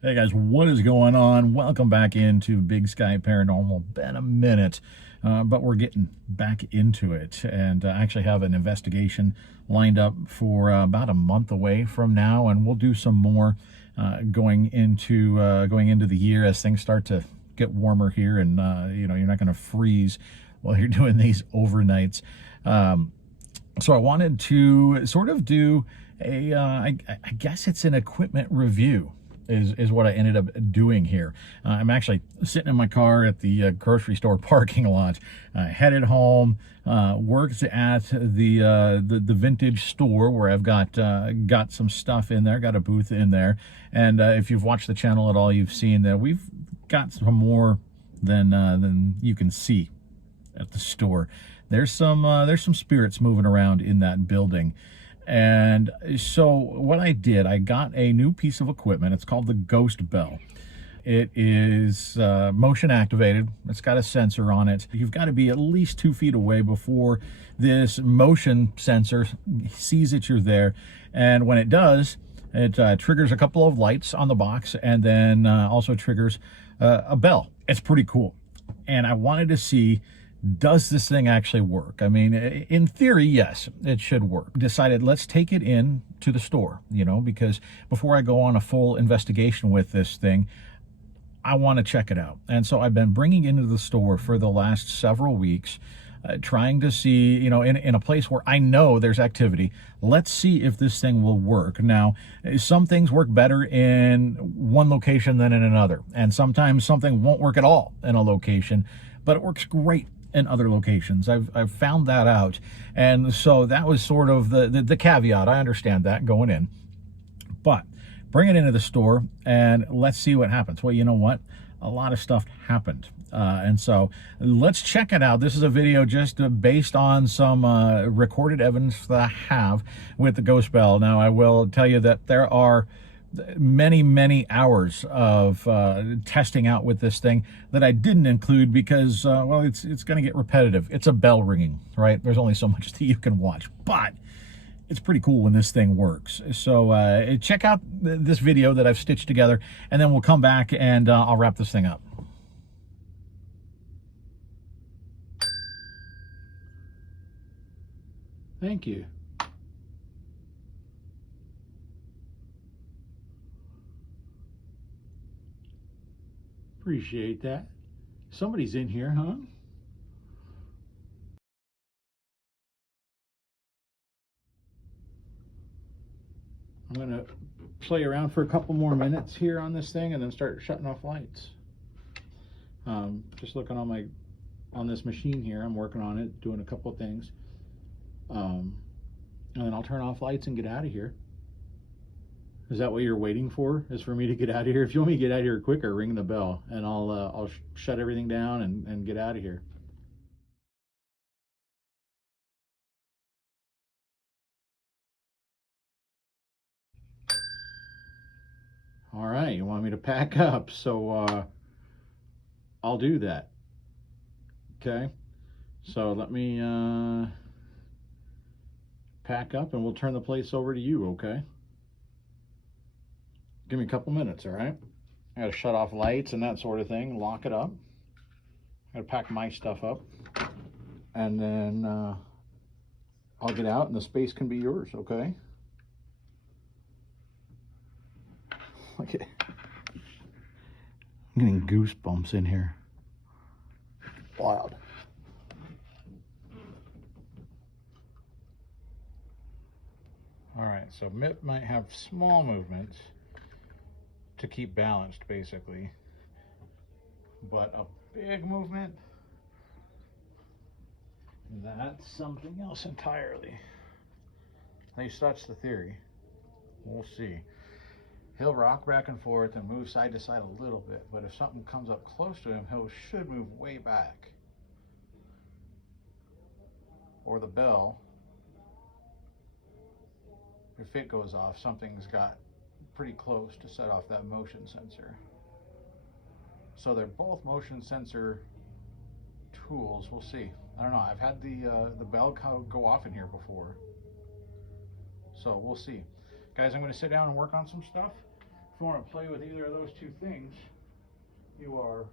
Hey guys, what is going on? Welcome back into Big Sky Paranormal. Been a minute, but we're getting back into it. And I actually have an investigation lined up for about a month away from now, and we'll do some more going into the year as things start to get warmer here, and you're not going to freeze while you're doing these overnights. So I wanted to sort of do I guess it's an equipment review is what I ended up doing here. I'm actually sitting in my car at the grocery store parking lot, headed home, worked at the vintage store where I've got some stuff in there, got a booth in there, and if you've watched the channel at all, you've seen that we've got some more than you can see at the store. There's some spirits moving around in that building. And so what I did, I got a new piece of equipment. It's called the Ghost Bell. It is motion activated. It's got a sensor on it. You've got to be at least 2 feet away before this motion sensor sees that you're there. And when it does, it triggers a couple of lights on the box, and then also triggers a bell. It's pretty cool. And I wanted to see, does this thing actually work? I mean, in theory, yes, it should work. Decided, let's take it in to the store, because before I go on a full investigation with this thing, I want to check it out. And so I've been bringing it into the store for the last several weeks, trying to see, in a place where I know there's activity. Let's see if this thing will work. Now, some things work better in one location than in another. And sometimes something won't work at all in a location, but it works great in other locations. I've found that out. And so that was sort of the caveat. I understand that going in. But bring it into the store and let's see what happens. Well, you know what? A lot of stuff happened. And so let's check it out. This is a video just based on some recorded evidence that I have with the Ghost Bell. Now, I will tell you that there are many hours of testing out with this thing that I didn't include because well, it's going to get repetitive. It's a bell ringing, right? There's only so much that you can watch, but it's pretty cool when this thing works. So check out this video that I've stitched together, and then we'll come back and I'll wrap this thing up. Thank you. Appreciate that. Somebody's in here, huh? I'm going to play around for a couple more minutes here on this thing and then start shutting off lights. Just looking on this machine here. I'm working on it, doing a couple of things. And then I'll turn off lights and get out of here. Is that what you're waiting for? Is for me to get out of here? If you want me to get out of here quicker, ring the bell and I'll shut everything down and get out of here. All right, you want me to pack up, so I'll do that. Okay, so let me pack up and we'll turn the place over to you, okay? Give me a couple minutes, all right? I gotta shut off lights and that sort of thing, lock it up. I gotta pack my stuff up, and then I'll get out and the space can be yours, okay? Okay. I'm getting goosebumps in here. Wild. All right, so MIP might have small movements to keep balanced, basically. But a big movement, that's something else entirely. At least that's the theory. We'll see. He'll rock back and forth and move side to side a little bit, but if something comes up close to him, he should move way back. Or the bell, if it goes off, something's got pretty close to set off that motion sensor. So they're both motion sensor tools. We'll see. I don't know. I've had the bell go off in here before. So we'll see. Guys, I'm going to sit down and work on some stuff. If you want to play with either of those two things, you are,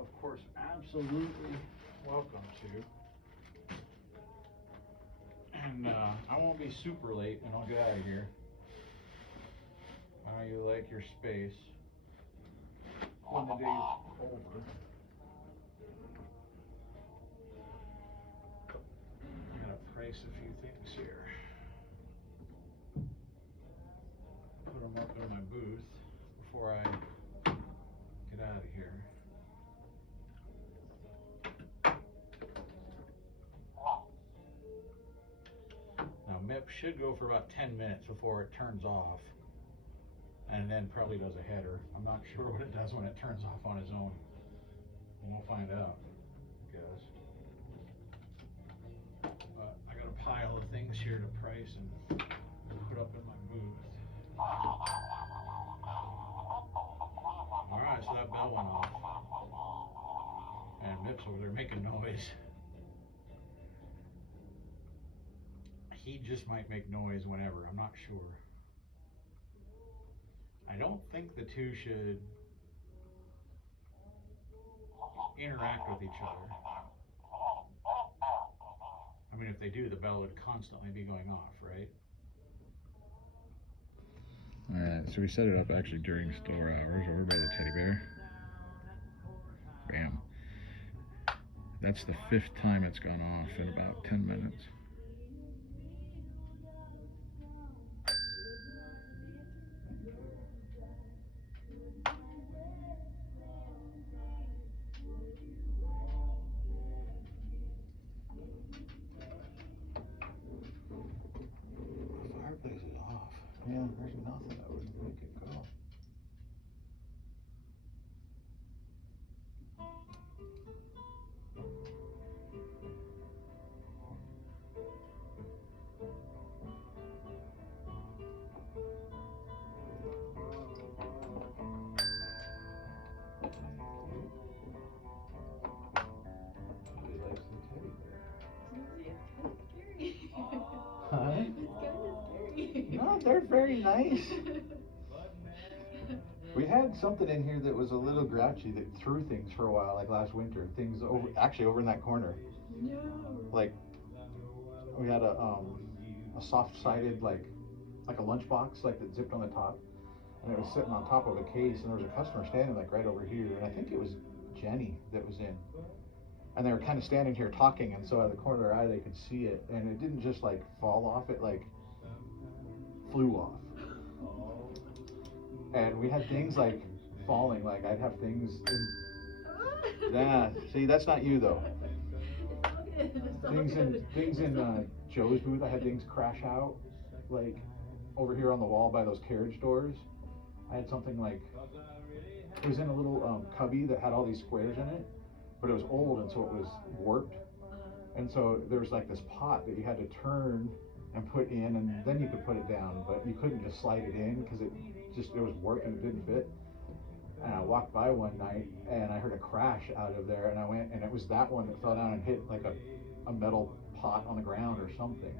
of course, absolutely welcome to. And I won't be super late, and I'll get out of here. You like your space when the day's over. I gotta price a few things here. Put them up in my booth before I get out of here. Now MIP should go for about 10 minutes before it turns off, and then probably does a header. I'm not sure what it does when it turns off on its own. We'll find out, I guess. But I got a pile of things here to price and put up in my booth. Alright, so that bell went off. And MIP's over there making noise. He just might make noise whenever, I'm not sure. I don't think the two should interact with each other. I mean, if they do, the bell would constantly be going off, right? Alright, so we set it up actually during store hours over by the teddy bear. Bam. That's the 5th time it's gone off in about 10 minutes. Fireplace is off. Yeah, there's nothing that would make it go. Nobody likes the teddy bear. It's kind of scary. Huh? It's kind of scary. No, they're very nice. We had something in here that was a little grouchy that threw things for a while, like last winter. Things over, actually over in that corner. No. Like we had a soft-sided like a lunchbox, like that zipped on the top, and it was sitting on top of a case, and there was a customer standing like right over here, and I think it was Jenny that was in. And they were kind of standing here talking, and so out of the corner of their eye they could see it, and it didn't just like fall off, it like flew off. And we had things like falling, like I'd have things in, yeah, see, that's not you though. Things in Joe's booth, I had things crash out, like over here on the wall by those carriage doors. I had something like, it was in a little cubby that had all these squares in it, but it was old, and so it was warped. And so there was like this pot that you had to turn and put in, and then you could put it down, but you couldn't just slide it in because it was warped and it didn't fit. And I walked by one night and I heard a crash out of there, and I went, and it was that one that fell down and hit like a metal pot on the ground or something.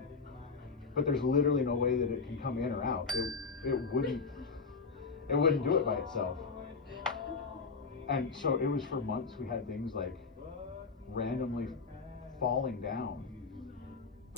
But there's literally no way that it can come in or out. It wouldn't do it by itself. And so it was for months we had things like randomly falling down.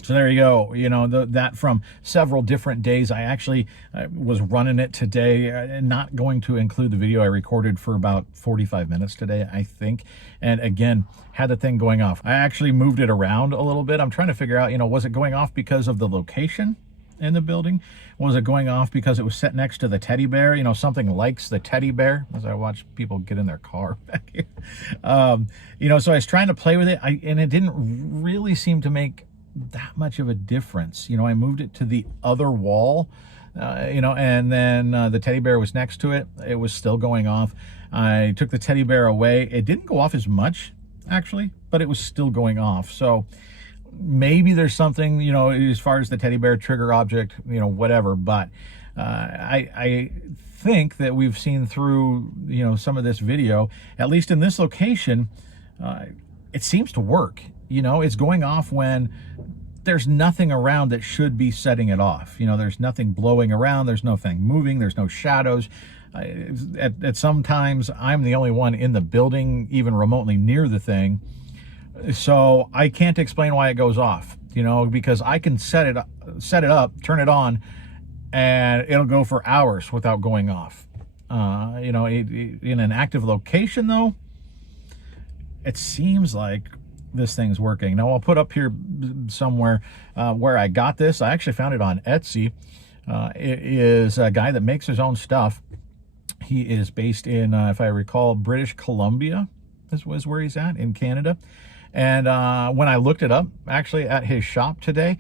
So there you go. You know, that from several different days. I actually was running it today, not going to include the video I recorded for about 45 minutes today, I think. And again, had the thing going off. I actually moved it around a little bit. I'm trying to figure out, you know, was it going off because of the location in the building? Was it going off because it was set next to the teddy bear? You know, something likes the teddy bear, as I watch people get in their car back here. You know, so I was trying to play with it, and it didn't really seem to make that much of a difference. You know, I moved it to the other wall, you know, and then the teddy bear was next to it. It was still going off. I took the teddy bear away. It didn't go off as much, actually, but it was still going off. So maybe there's something, you know, as far as the teddy bear trigger object, you know, whatever. But I think that we've seen through, you know, some of this video, at least in this location, it seems to work. You know, it's going off when there's nothing around that should be setting it off. You know, there's nothing blowing around, there's nothing moving, there's no shadows. At sometimes I'm the only one in the building, even remotely near the thing. So I can't explain why it goes off, because I can set it up, turn it on, and it'll go for hours without going off. In an active location though, it seems like this thing's working. Now I'll put up here somewhere where I got this. I actually found it on Etsy. It is a guy that makes his own stuff. He is based in, if I recall, British Columbia is where he's at in Canada. And when I looked it up, actually at his shop today,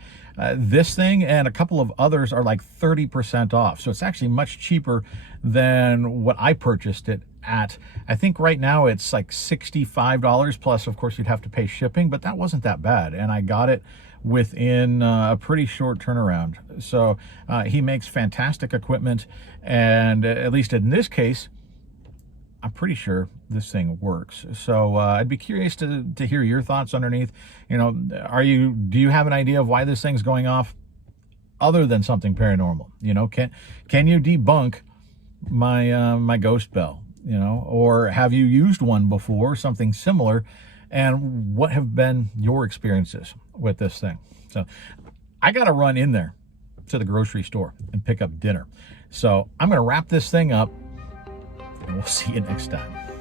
this thing and a couple of others are like 30% off. So it's actually much cheaper than what I purchased it at. I think right now it's like $65 plus, of course, you'd have to pay shipping, but that wasn't that bad. And I got it within a pretty short turnaround. So he makes fantastic equipment. And at least in this case, I'm pretty sure this thing works. So I'd be curious to hear your thoughts underneath. Do you have an idea of why this thing's going off other than something paranormal? Can you debunk my ghost bell? Or have you used one before, something similar? And what have been your experiences with this thing? So I got to run in there to the grocery store and pick up dinner. So I'm going to wrap this thing up, and we'll see you next time.